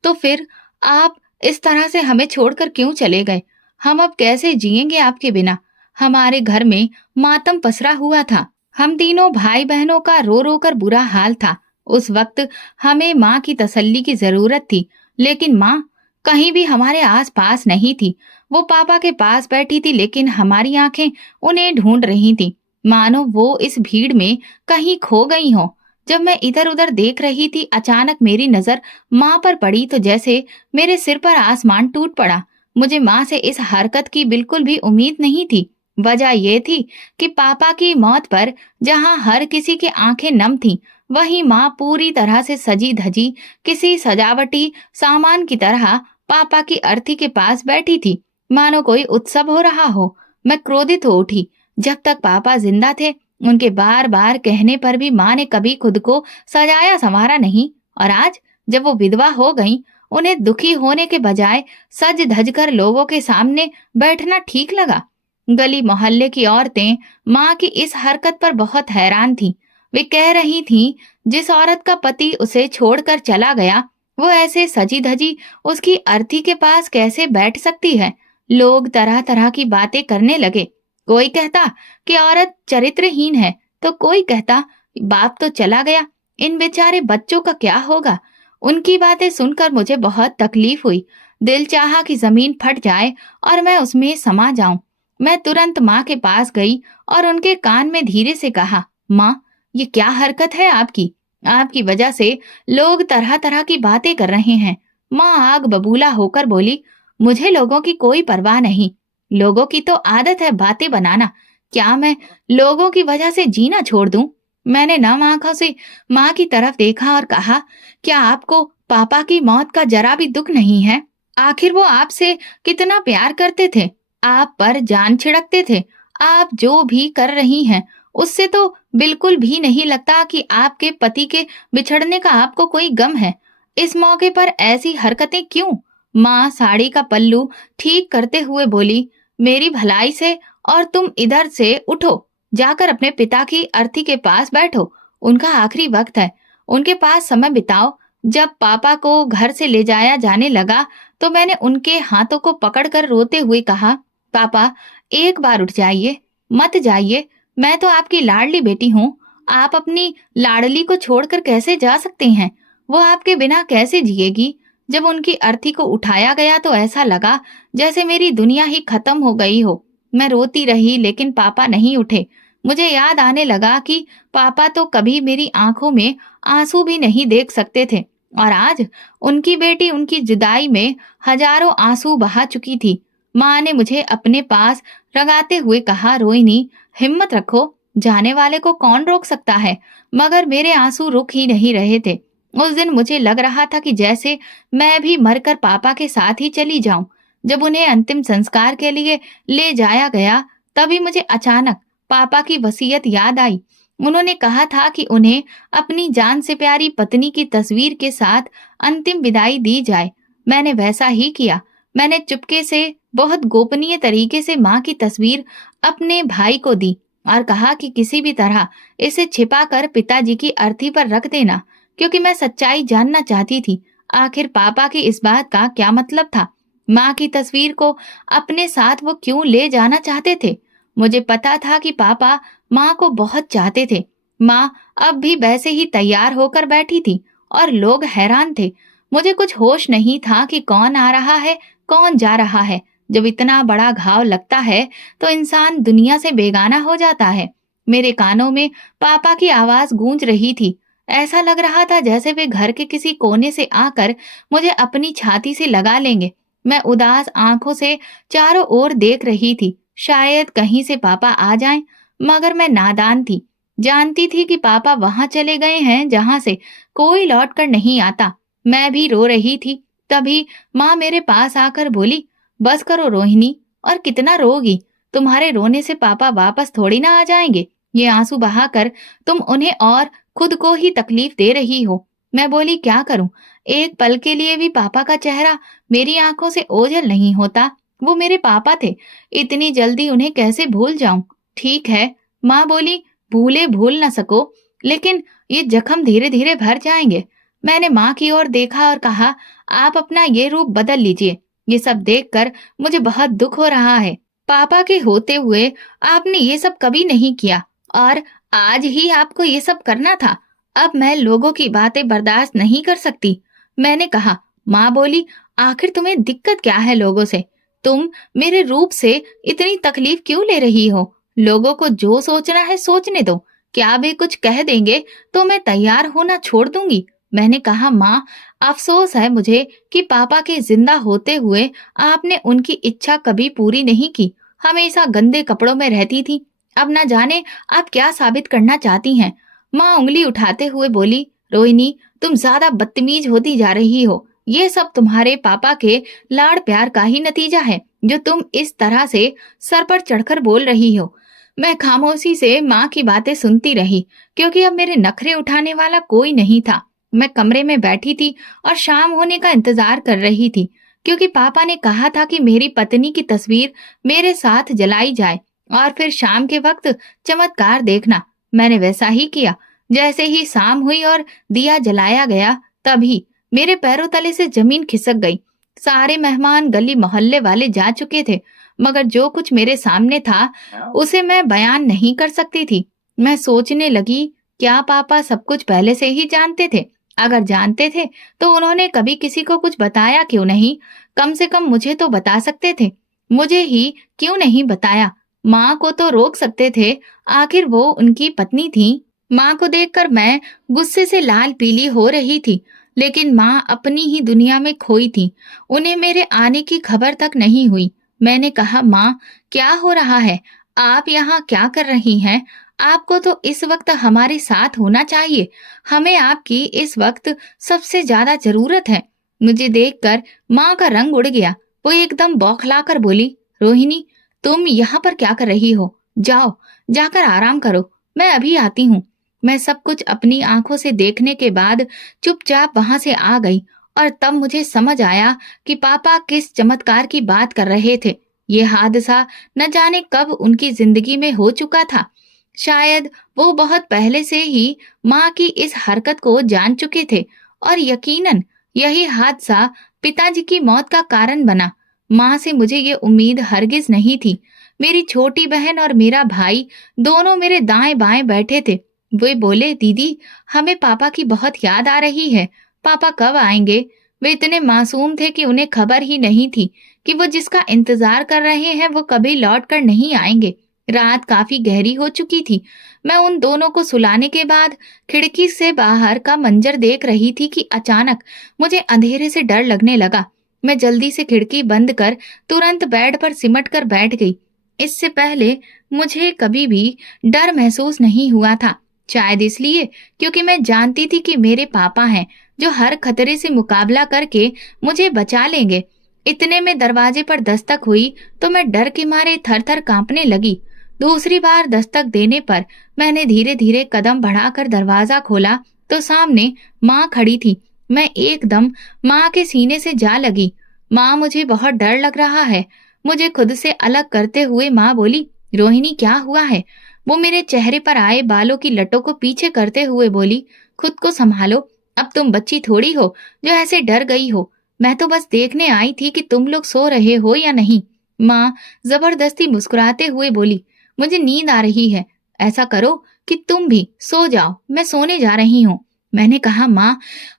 तो फिर आप इस तरह से हमें छोड़कर क्यों चले गए? हम अब कैसे जिएंगे आपके बिना? हमारे घर में मातम पसरा हुआ था। हम तीनों भाई बहनों का रो रो कर बुरा हाल था। उस वक्त हमें माँ की तसल्ली की जरूरत थी, लेकिन माँ कहीं भी हमारे आस पास नहीं थी। वो पापा के पास बैठी थी, लेकिन हमारी आंखें उन्हें ढूंढ रही थी, मानो वो इस भीड़ में कहीं खो गई हो। जब मैं इधर उधर देख रही थी, अचानक मेरी नजर माँ पर पड़ी तो जैसे मेरे सिर पर आसमान टूट पड़ा। मुझे माँ से इस हरकत की बिल्कुल भी उम्मीद नहीं थी। वजह यह थी कि पापा की मौत पर जहां हर किसी की आंखें नम थीं, वहीं माँ पूरी तरह से सजी धजी किसी सजावटी सामान की तरह पापा की अर्थी के पास बैठी थी, मानो कोई उत्सव हो रहा हो। मैं क्रोधित हो उठी। जब तक पापा जिंदा थे, उनके बार बार कहने पर भी माँ ने कभी खुद को सजाया संवारा नहीं, और आज जब वो विधवा हो गईं, उन्हें दुखी होने के बजाय सज धज कर लोगों के सामने बैठना ठीक लगा। गली मोहल्ले की औरतें माँ की इस हरकत पर बहुत हैरान थीं। वे कह रही थीं, जिस औरत का पति उसे छोड़कर चला गया, वो ऐसे सजी धजी उसकी अर्थी के पास कैसे बैठ सकती है? लोग तरह तरह की बातें करने लगे। कोई कहता कि औरत चरित्रहीन है, तो कोई कहता बाप तो चला गया, इन बेचारे बच्चों का क्या होगा? उनकी बातें सुनकर मुझे बहुत तकलीफ हुई। दिल चाहा कि जमीन फट जाए और मैं उसमें समा जाऊं। मैं तुरंत माँ के पास गई और उनके कान में धीरे से कहा, माँ, ये क्या हरकत है आपकी? आपकी वजह से लोग तरह तरह की बातें कर रहे हैं। माँ आग बबूला होकर बोली, मुझे लोगों की कोई परवाह नहीं। लोगों की तो आदत है बातें बनाना। क्या मैं लोगों की वजह से जीना छोड़ दूं? मैंने नम आंखों से माँ की तरफ देखा और कहा, क्या आपको पापा की मौत का जरा भी दुख नहीं है? आखिर वो आपसे कितना प्यार करते थे, आप पर जान छिड़कते थे। आप जो भी कर रही हैं, उससे तो बिल्कुल भी नहीं लगता कि आपके पति के बिछड़ने का आपको कोई गम है। इस मौके पर ऐसी हरकतें क्यों? माँ साड़ी का पल्लू ठीक करते हुए बोली, मेरी भलाई से, और तुम इधर से उठो, जाकर अपने पिता की अर्थी के पास बैठो। उनका आखिरी वक्त है, उनके पास समय बिताओ। जब पापा को घर से ले जाया जाने लगा तो मैंने उनके हाथों को पकड़कर रोते हुए कहा, पापा, एक बार उठ जाइए, मत जाइए। मैं तो आपकी लाडली बेटी हूँ। आप अपनी लाडली को छोड़कर कैसे जा सकते हैं? वो आपके बिना कैसे जिएगी? जब उनकी अर्थी को उठाया गया तो ऐसा लगा जैसे मेरी दुनिया ही खत्म हो गई हो। मैं रोती रही लेकिन पापा नहीं उठे। मुझे याद आने लगा कि पापा तो कभी मेरी आंखों में आंसू भी नहीं देख सकते थे, और आज उनकी बेटी उनकी जुदाई में हजारों आंसू बहा चुकी थी। माँ ने मुझे अपने पास रगाते हुए कहा, रोहिणी, हिम्मत रखो, जाने वाले को कौन रोक सकता है। मगर मेरे आंसू रुक ही नहीं रहे थे। उस दिन मुझे लग रहा था कि जैसे मैं भी मरकर पापा के साथ ही चली जाऊं। जब उन्हें अंतिम संस्कार के लिए ले जाया गया तभी मुझे अचानक पापा की वसीयत याद आई। उन्होंने कहा था कि उन्हें अपनी जान से प्यारी पत्नी की तस्वीर के साथ अंतिम विदाई दी जाए। मैंने वैसा ही किया। मैंने चुपके से बहुत गोपनीय तरीके से माँ की तस्वीर अपने भाई को दी और कहा कि किसी भी तरह इसे छिपाकर पिताजी की अर्थी पर रख देना, क्योंकि मैं सच्चाई जानना चाहती थी। आखिर पापा की इस बात का क्या मतलब था? माँ की तस्वीर को अपने साथ वो क्यों ले जाना चाहते थे? मुझे पता था कि पापा माँ को बहुत चाहते थे। माँ अब भी वैसे ही तैयार होकर बैठी थी और लोग हैरान थे। मुझे कुछ होश नहीं था कि कौन आ रहा है, कौन जा रहा है। जब इतना बड़ा घाव लगता है तो इंसान दुनिया से बेगाना हो जाता है। मेरे कानों में पापा की आवाज गूंज रही थी। ऐसा लग रहा था जैसे वे घर के किसी कोने से आकर मुझे अपनी छाती से लगा लेंगे। मैं उदास आंखों से चारों ओर देख रही थी, शायद कहीं से पापा आ जाएं, मगर मैं नादान थी। जानती थी कि पापा वहां चले गए हैं जहां से कोई लौट कर नहीं आता। मैं भी रो रही थी। तभी माँ मेरे पास आकर बोली, बस करो रोहिणी, और कितना रोगी? तुम्हारे रोने से पापा वापस थोड़ी ना आ जाएंगे। ये आंसू बहाकर तुम उन्हें और खुद को ही तकलीफ दे रही हो। मैं बोली, क्या करूं? एक पल के लिए भी पापा का चेहरा मेरी आंखों से ओझल नहीं होता। वो मेरे पापा थे, इतनी जल्दी उन्हें कैसे भूल जाऊं? ठीक है, माँ बोली, भूले भूल न सको, लेकिन ये जख्म धीरे धीरे भर जाएंगे। मैंने माँ की ओर देखा और कहा, आप अपना ये रूप बदल लीजिए। ये सब देखकर मुझे बहुत दुख हो रहा है। पापा के होते हुए आपने ये सब कभी नहीं किया, और आज ही आपको ये सब करना था। अब मैं लोगों की बातें बर्दाश्त नहीं कर सकती। मैंने कहा। माँ बोली, आखिर तुम्हें दिक्कत क्या है लोगों से? तुम मेरे रूप से इतनी तकलीफ क्यों ले रही हो? लोगों को जो सोचना है सोचने दो। क्या वे कुछ कह देंगे तो मैं तैयार होना छोड़ दूंगी? मैंने कहा, माँ, अफसोस है मुझे कि पापा के जिंदा होते हुए आपने उनकी इच्छा कभी पूरी नहीं की। हमेशा गंदे कपड़ों में रहती थी। अब न जाने आप क्या साबित करना चाहती हैं। माँ उंगली उठाते हुए बोली, रोहिणी, तुम ज्यादा बदतमीज होती जा रही हो। ये सब तुम्हारे पापा के लाड़ प्यार का ही नतीजा है, जो तुम इस तरह से सर पर चढ़कर बोल रही हो। मैं खामोशी से माँ की बातें सुनती रही, क्योंकि अब मेरे नखरे उठाने वाला कोई नहीं था। मैं कमरे में बैठी थी और शाम होने का इंतजार कर रही थी, क्योंकि पापा ने कहा था कि मेरी पत्नी की तस्वीर मेरे साथ जलाई जाए और फिर शाम के वक्त चमत्कार देखना। मैंने वैसा ही किया। जैसे ही शाम हुई और दिया जलाया गया, तभी मेरे पैरों तले से जमीन खिसक गई। सारे मेहमान गली मोहल्ले वाले जा चुके थे, मगर जो कुछ मेरे सामने था उसे मैं बयान नहीं कर सकती थी। मैं सोचने लगी, क्या पापा सब कुछ पहले से ही जानते थे? अगर जानते थे तो उन्होंने कभी किसी को कुछ बताया क्यों नहीं? कम से कम मुझे तो बता सकते थे। मुझे ही क्यों नहीं बताया? माँ को तो रोक सकते थे, आखिर वो उनकी पत्नी थी। माँ को देखकर मैं गुस्से से लाल पीली हो रही थी, लेकिन माँ अपनी ही दुनिया में खोई थी। उन्हें मेरे आने की खबर तक नहीं हुई। मैंने कहा, माँ, क्या हो रहा है? आप यहाँ क्या कर रही हैं? आपको तो इस वक्त हमारे साथ होना चाहिए। हमें आपकी इस वक्त सबसे ज्यादा जरूरत है। मुझे देखकर माँ का रंग उड़ गया। वो एकदम बौखला कर बोली, रोहिणी, तुम यहाँ पर क्या कर रही हो? जाओ, जाकर आराम करो, मैं अभी आती हूँ। मैं सब कुछ अपनी आंखों से देखने के बाद चुपचाप वहां से आ गई और तब मुझे समझ आया कि पापा किस चमत्कार की बात कर रहे थे। ये हादसा न जाने कब उनकी जिंदगी में हो चुका था। शायद वो बहुत पहले से ही माँ की इस हरकत को जान चुके थे और यकीनन यही हादसा पिताजी की मौत का कारण बना। माँ से मुझे ये उम्मीद हरगिज नहीं थी। मेरी छोटी बहन और मेरा भाई दोनों मेरे दाएं बाएं बैठे थे। वे बोले, दीदी हमें पापा की बहुत याद आ रही है, पापा कब आएंगे? वे इतने मासूम थे कि उन्हें खबर ही नहीं थी कि वो जिसका इंतजार कर रहे हैं वो कभी लौट कर नहीं आएंगे। रात काफी गहरी हो चुकी थी। मैं उन दोनों को सुलाने के बाद खिड़की से बाहर का मंजर देख रही थी कि अचानक मुझे अंधेरे से डर लगने लगा। मैं जल्दी से खिड़की बंद कर तुरंत बेड पर सिमट कर बैठ गई। इससे पहले मुझे कभी भी डर महसूस नहीं हुआ था। शायद इसलिए क्योंकि मैं जानती थी कि मेरे पापा हैं जो हर खतरे से मुकाबला करके मुझे बचा लेंगे। इतने में दरवाजे पर दस्तक हुई तो मैं डर के मारे थर-थर कांपने लगी। दूसरी बार दस्तक देने पर मैंने धीरे धीरे कदम बढ़ाकर दरवाजा खोला तो सामने माँ खड़ी थी। मैं एकदम माँ के सीने से जा लगी। माँ, मुझे बहुत डर लग रहा है। मुझे खुद से अलग करते हुए माँ बोली, रोहिणी क्या हुआ है? वो मेरे चेहरे पर आए बालों की लटों को पीछे करते हुए बोली, खुद को संभालो, अब तुम बच्ची थोड़ी हो जो ऐसे डर गई हो। मैं तो बस देखने आई थी कि तुम लोग सो रहे हो या नहीं। माँ जबरदस्ती मुस्कुराते हुए बोली, मुझे नींद आ रही है, ऐसा करो कि तुम भी सो जाओ, मैं सोने जा रही हूँ। मैंने कहा, माँ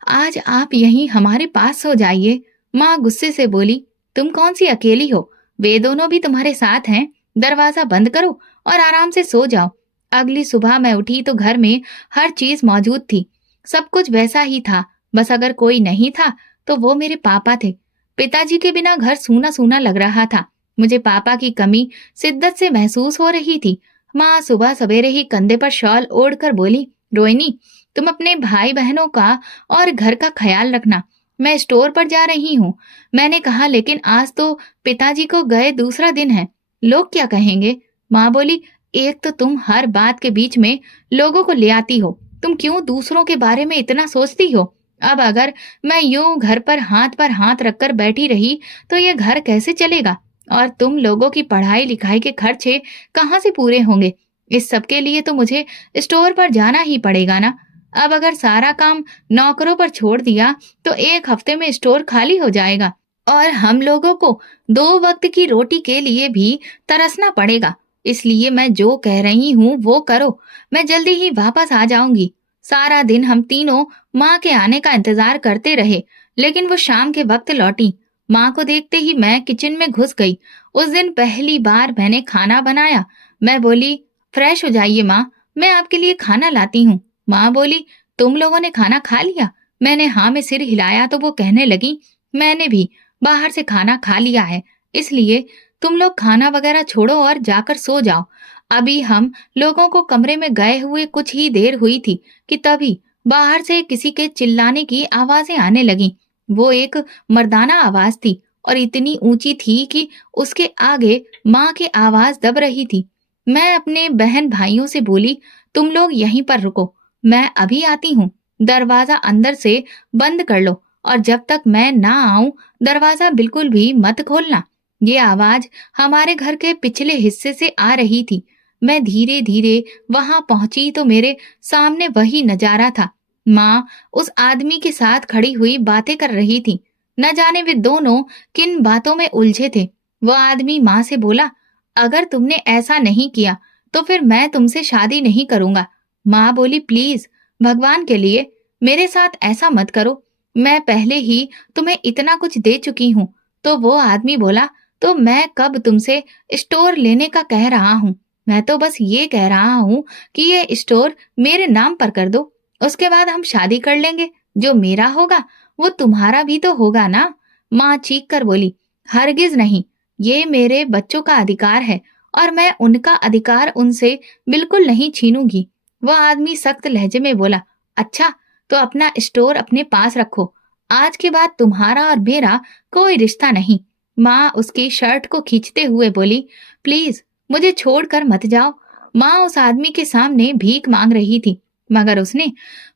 आज आप यहीं हमारे पास सो जाइए। माँ गुस्से से बोली, तुम कौन सी अकेली हो, वे दोनों भी तुम्हारे साथ हैं। दरवाजा बंद करो और आराम से सो जाओ। अगली सुबह मैं उठी तो घर में हर चीज मौजूद थी। सब कुछ वैसा ही था, बस अगर कोई नहीं था तो वो मेरे पापा थे। पिताजी के बिना घर सूना सूना लग रहा था। मुझे पापा की कमी शिद्दत से महसूस हो रही थी। माँ सुबह सवेरे ही कंधे पर शॉल ओढ़कर बोली, रोहिणी तुम अपने भाई बहनों का और घर का ख्याल रखना, मैं स्टोर पर जा रही हूँ। मैंने कहा, लेकिन आज तो पिताजी को गए दूसरा दिन है, लोग क्या कहेंगे? माँ बोली, एक तो तुम हर बात के बीच में लोगों को ले आती हो, तुम क्यों दूसरों के बारे में इतना सोचती हो? अब अगर मैं यूं घर पर हाथ रखकर बैठी रही तो ये घर कैसे चलेगा? और तुम लोगों की पढ़ाई लिखाई के खर्चे कहाँ से पूरे होंगे? इस सब के लिए तो मुझे स्टोर पर जाना ही पड़ेगा ना। अब अगर सारा काम नौकरों पर छोड़ दिया तो एक हफ्ते में स्टोर खाली हो जाएगा और हम लोगों को दो वक्त की रोटी के लिए भी तरसना पड़ेगा। इसलिए मैं जो कह रही हूँ वो करो, मैं जल्दी ही वापस आ जाऊंगी। सारा दिन हम तीनों माँ के आने का इंतजार करते रहे, लेकिन वो शाम के वक्त लौटी। माँ को देखते ही मैं किचन में घुस गई। उस दिन पहली बार मैंने खाना बनाया। मैं बोली, फ्रेश हो जाइए माँ, मैं आपके लिए खाना लाती हूँ। माँ बोली, तुम लोगों ने खाना खा लिया? मैंने हाँ में सिर हिलाया तो वो कहने लगी, मैंने भी बाहर से खाना खा लिया है, इसलिए तुम लोग खाना वगैरह छोड़ो और जाकर सो जाओ। अभी हम लोगों को कमरे में गए हुए कुछ ही देर हुई थी कि तभी बाहर से किसी के चिल्लाने की आवाजें आने लगी। वो एक मर्दाना आवाज थी और इतनी ऊंची थी कि उसके आगे माँ की आवाज दब रही थी। मैं अपने बहन भाइयों से बोली, तुम लोग यहीं पर रुको, मैं अभी आती हूँ। दरवाजा अंदर से बंद कर लो और जब तक मैं ना आऊं दरवाजा बिल्कुल भी मत खोलना। ये आवाज हमारे घर के पिछले हिस्से से आ रही थी। मैं धीरे धीरे वहां पहुंची तो मेरे सामने वही नजारा था। माँ उस आदमी के साथ खड़ी हुई बातें कर रही थी। न जाने वे दोनों किन बातों में उलझे थे। वो आदमी माँ से बोला, अगर तुमने ऐसा नहीं किया तो फिर मैं तुमसे शादी नहीं करूंगा। माँ बोली, प्लीज भगवान के लिए मेरे साथ ऐसा मत करो, मैं पहले ही तुम्हें इतना कुछ दे चुकी हूँ। तो वो आदमी बोला, तो मैं कब तुमसे स्टोर लेने का कह रहा हूँ, मैं तो बस ये कह रहा हूँ कि ये स्टोर मेरे नाम पर कर दो, उसके बाद हम शादी कर लेंगे। जो मेरा होगा वो तुम्हारा भी तो होगा ना। माँ चीख कर बोली, हरगिज नहीं, ये मेरे बच्चों का अधिकार है और मैं उनका अधिकार उनसे बिल्कुल नहीं छीनूंगी। वो आदमी सख्त लहजे में बोला, अच्छा तो अपना स्टोर अपने पास रखो, आज के बाद तुम्हारा और मेरा कोई रिश्ता नहीं। माँ उसकी शर्ट को खींचते हुए बोली, प्लीज मुझे छोड़कर मत जाओ। माँ उस आदमी के सामने भीख मांग रही थी। मगर उसने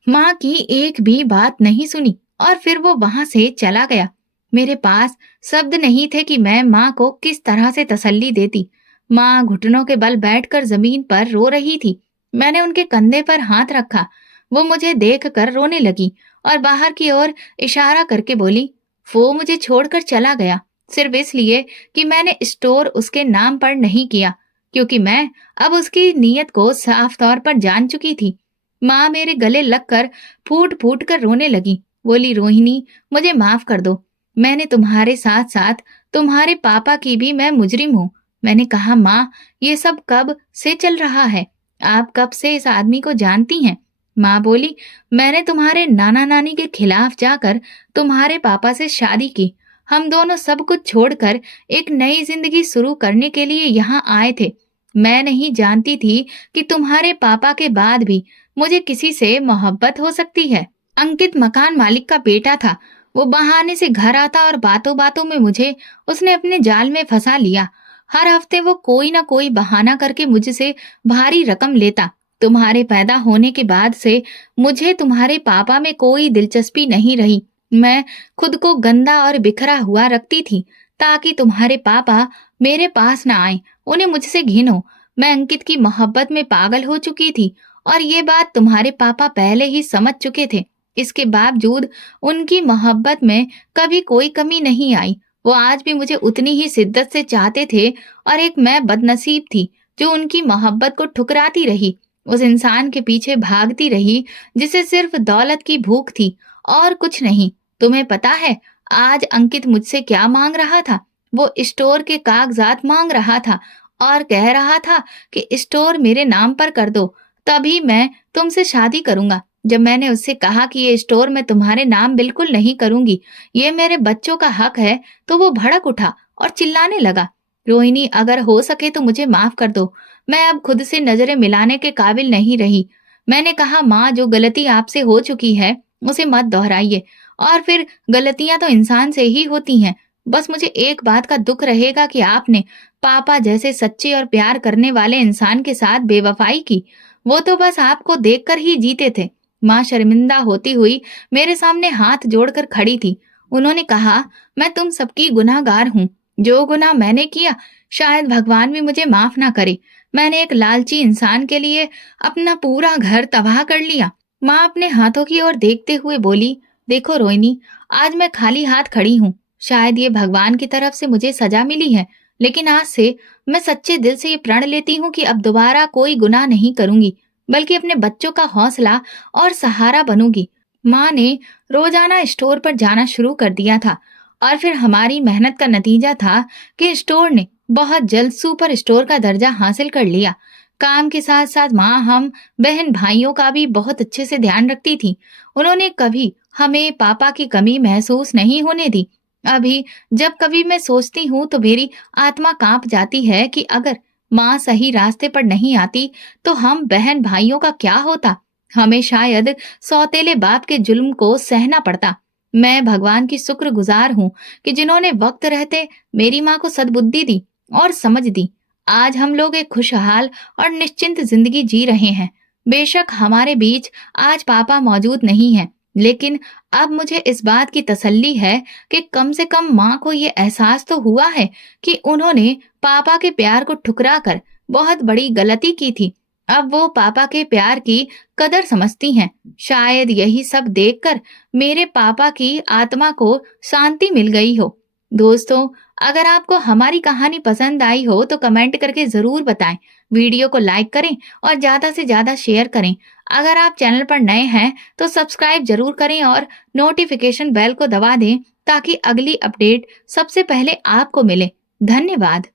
माँ की एक भी बात नहीं सुनी और फिर वो वहां से चला गया। मेरे पास शब्द नहीं थे कि मैं माँ को किस तरह से तसल्ली देती। माँ घुटनों के बल बैठकर जमीन पर रो रही थी। मैंने उनके कंधे पर हाथ रखा। वो मुझे देख कर रोने लगी और बाहर की ओर इशारा करके बोली, वो मुझे छोड़कर चला गया सिर्फ इसलिए कि मैंने स्टोर उसके नाम पर नहीं किया, क्योंकि मैं अब उसकी नीयत को साफ तौर पर जान चुकी थी। माँ मेरे गले लगकर फूट फूट कर रोने लगी। बोली, रोहिणी, मुझे माफ कर दो। मैंने तुम्हारे साथ साथ तुम्हारे पापा की भी मैं मुजरिम हूँ। मैंने कहा, माँ, ये सब कब से चल रहा है? आप कब से इस आदमी को जानती हैं? माँ बोली, मैंने तुम्हारे नाना नानी के खिलाफ जाकर तुम्हारे पापा से शादी की। हम दोनों सब कुछ छोड़कर एक नई जिंदगी शुरू करने के लिए यहाँ आए थे। मैं नहीं जानती थी कि तुम्हारे पापा के बाद भी मुझे किसी से मोहब्बत हो सकती है। अंकित मकान मालिक का बेटा था। वो बहाने से घर आता और बातों बातों में मुझे उसने अपने जाल में फंसा लिया। हर हफ्ते वो कोई ना कोई बहाना करके मुझसे भारी रकम लेता। तुम्हारे पैदा होने के बाद से मुझे तुम्हारे पापा में कोई दिलचस्पी नहीं रही। मैं खुद को गंदा और बिखरा हुआ रखती थी ताकि तुम्हारे पापा मेरे पास ना आए, उन्हें मुझसे घिन हो। मैं अंकित की मोहब्बत में पागल हो चुकी थी और ये बात तुम्हारे पापा पहले ही समझ चुके थे। इसके बावजूद उनकी मोहब्बत में कभी कोई कमी नहीं आई। वो आज भी मुझे उतनी ही शिद्दत से चाहते थे और एक मैं बदनसीब थी जो उनकी मोहब्बत को ठुकराती रही, उस इंसान के पीछे भागती रही जिसे सिर्फ दौलत की भूख थी और कुछ नहीं। तुम्हें पता है आज अंकित मुझसे क्या मांग रहा था? वो स्टोर के कागजात मांग रहा था और कह रहा था कि स्टोर मेरे नाम पर कर दो, तभी मैं तुमसे शादी करूंगा। जब मैंने उससे कहा कि ये स्टोर मैं तुम्हारे नाम बिल्कुल नहीं करूंगी, ये मेरे बच्चों का हक है, तो वो भड़क उठा और चिल्लाने लगा। रोहिणी, अगर हो सके तो मुझे माफ कर दो। मैं अब खुद से नजरें मिलाने के काबिल नहीं रही। मैंने कहा, माँ, जो गलती आपसे हो चुकी है उसे मत दोहराइए। और फिर गलतियां तो इंसान से ही होती हैं। बस मुझे एक बात का दुख रहेगा कि आपने पापा जैसे सच्चे और प्यार करने वाले इंसान के साथ बेवफाई की। वो तो बस आपको देखकर ही जीते थे। माँ शर्मिंदा होती हुई मेरे सामने हाथ जोड़कर खड़ी थी। उन्होंने कहा, मैं तुम सबकी गुनाहगार हूँ। जो गुनाह मैंने किया शायद भगवान भी मुझे माफ ना करे। मैंने एक लालची इंसान के लिए अपना पूरा घर तबाह कर लिया। माँ अपने हाथों की ओर देखते हुए बोली, देखो रोहिणी, आज मैं खाली हाथ खड़ी हूँ। शायद ये भगवान की तरफ से मुझे सजा मिली है, लेकिन आज से मैं सच्चे दिल से ये प्रण लेती हूँ कि अब दोबारा कोई गुनाह नहीं करूंगी, बल्कि अपने बच्चों का हौसला और सहारा बनूंगी। माँ ने रोजाना स्टोर पर जाना शुरू कर दिया था और फिर हमारी मेहनत का नतीजा था कि स्टोर ने बहुत जल्द सुपर स्टोर का दर्जा हासिल कर लिया। काम के साथ साथ माँ हम बहन भाइयों का भी बहुत अच्छे से ध्यान रखती थी। उन्होंने कभी हमें पापा की कमी महसूस नहीं होने दी। अभी जब कभी मैं सोचती हूँ तो मेरी आत्मा कांप जाती है कि अगर माँ सही रास्ते पर नहीं आती तो हम बहन भाइयों का क्या होता। हमें शायद सौतेले बाप के जुल्म को सहना पड़ता। मैं भगवान की शुक्रगुजार हूँ कि जिन्होंने वक्त रहते मेरी माँ को सद्बुद्धि दी और समझ दी। आज हम लोग एक खुशहाल और निश्चिंत जिंदगी जी रहे हैं। बेशक हमारे बीच आज पापा मौजूद नहीं है, लेकिन अब मुझे इस बात की तसल्ली है कि कम से कम माँ को ये एहसास तो हुआ है कि उन्होंने पापा के प्यार को ठुकरा कर बहुत बड़ी गलती की थी। अब वो पापा के प्यार की कदर समझती हैं। शायद यही सब देखकर मेरे पापा की आत्मा को शांति मिल गई हो। दोस्तों, अगर आपको हमारी कहानी पसंद आई हो तो कमेंट करके जरूर बताएं। वीडियो को लाइक करें और ज्यादा से ज्यादा शेयर करें। अगर आप चैनल पर नए हैं तो सब्सक्राइब जरूर करें और नोटिफिकेशन बेल को दबा दें ताकि अगली अपडेट सबसे पहले आपको मिले। धन्यवाद।